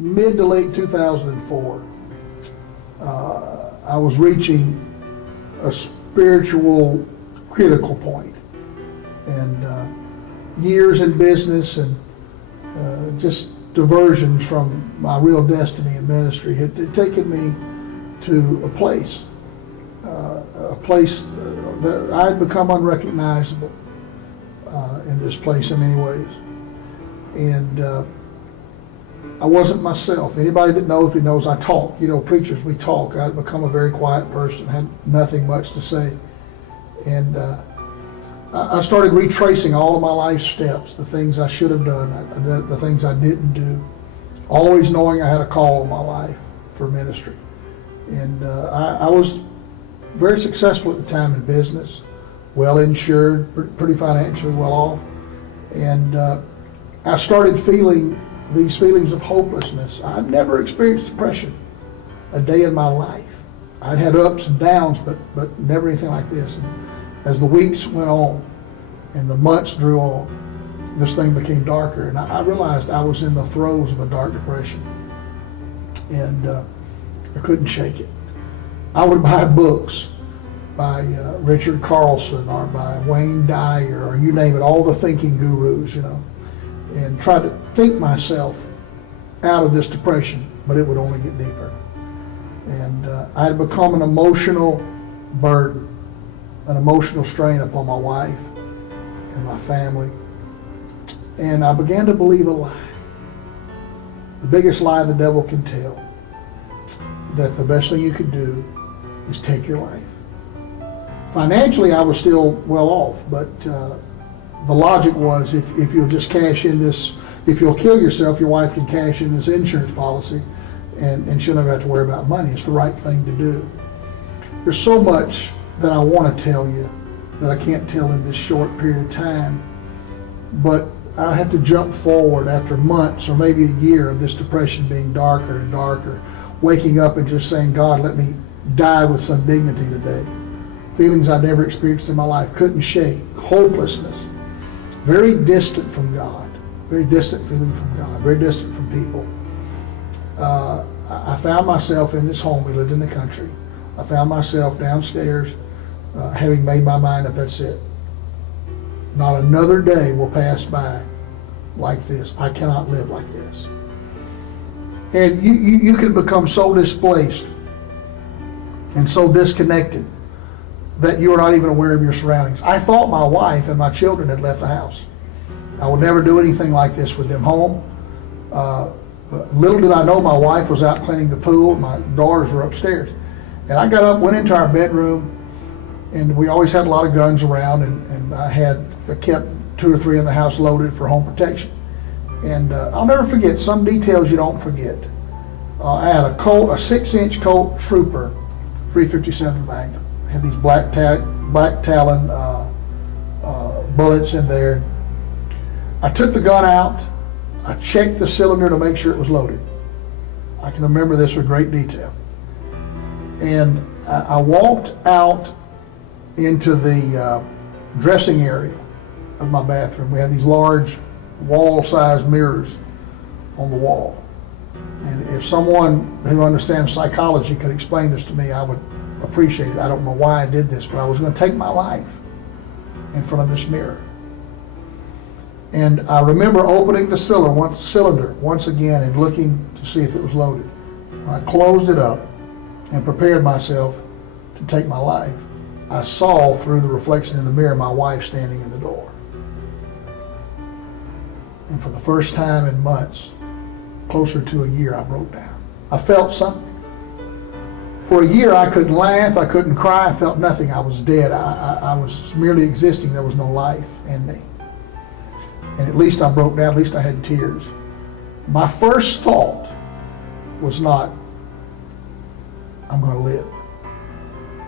mid to late 2004, I was reaching a spiritual critical point. And years in business and just diversions from my real destiny in ministry had taken me to a place that I had become unrecognizable in this place in many ways. And I wasn't myself. Anybody that knows me knows I talk. You know, preachers, we talk. I'd become a very quiet person, had nothing much to say. And I started retracing all of my life steps, the things I should have done, the things I didn't do, always knowing I had a call on my life for ministry. And I was very successful at the time in business, well insured, pretty financially well off. And I started feeling these feelings of hopelessness. I'd never experienced depression a day in my life. I'd had ups and downs, but never anything like this. And as the weeks went on and the months drew on, this thing became darker. And I realized I was in the throes of a dark depression. And I couldn't shake it. I would buy books by Richard Carlson or by Wayne Dyer or you name it, all the thinking gurus, you know, and try to think myself out of this depression, but it would only get deeper. And I had become an emotional burden, an emotional strain upon my wife and my family. And I began to believe a lie, the biggest lie the devil can tell, that the best thing you could do is take your life. Financially, I was still well off, but the logic was if you'll just cash in this, if you'll kill yourself, your wife can cash in this insurance policy and she'll never have to worry about money. It's the right thing to do. There's so much that I want to tell you that I can't tell in this short period of time, but I have to jump forward after months or maybe a year of this depression being darker and darker, waking up and just saying, God, let me die with some dignity today. Feelings I'd never experienced in my life, couldn't shake, hopelessness, very distant from God, very distant feeling from God, very distant from people. I found myself in this home. We lived in the country. I found myself downstairs having made my mind up, that's it. Not another day will pass by like this. I cannot live like this. And you can become so displaced and so disconnected that you are not even aware of your surroundings. I thought my wife and my children had left the house. I would never do anything like this with them home. Little did I know my wife was out cleaning the pool. My daughters were upstairs. And I got up, went into our bedroom, and we always had a lot of guns around, and I kept 2 or 3 in the house loaded for home protection. And I'll never forget some details you don't forget. I had a 6-inch Colt Trooper 357 Magnum. I had these black Talon bullets in there. I took the gun out. I checked the cylinder to make sure it was loaded. I can remember this with great detail. And I walked out into the dressing area of my bathroom. We had these large wall-sized mirrors on the wall. And if someone who understands psychology could explain this to me, I would appreciate it. I don't know why I did this, but I was going to take my life in front of this mirror. And I remember opening the cylinder once again and looking to see if it was loaded. When I closed it up and prepared myself to take my life, I saw through the reflection in the mirror my wife standing in the door. And for the first time in months, closer to a year, I broke down. I felt something. For a year, I couldn't laugh, I couldn't cry, I felt nothing. I was dead. I was merely existing. There was no life in me. And at least I broke down, at least I had tears. My first thought was not, I'm going to live.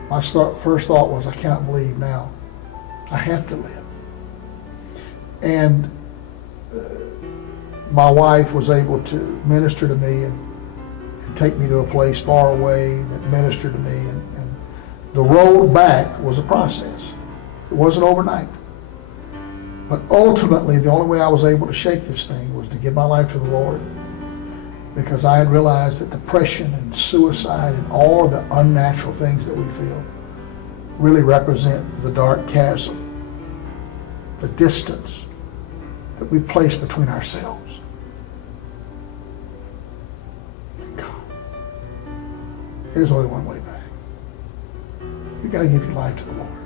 My first thought was, I cannot believe now I have to live. And my wife was able to minister to me and take me to a place far away that ministered to me. And the road back was a process. It wasn't overnight. But ultimately, the only way I was able to shake this thing was to give my life to the Lord because I had realized that depression and suicide and all of the unnatural things that we feel really represent the dark chasm, the distance that we place between ourselves and God. There's only one way back. You got to give your life to the Lord.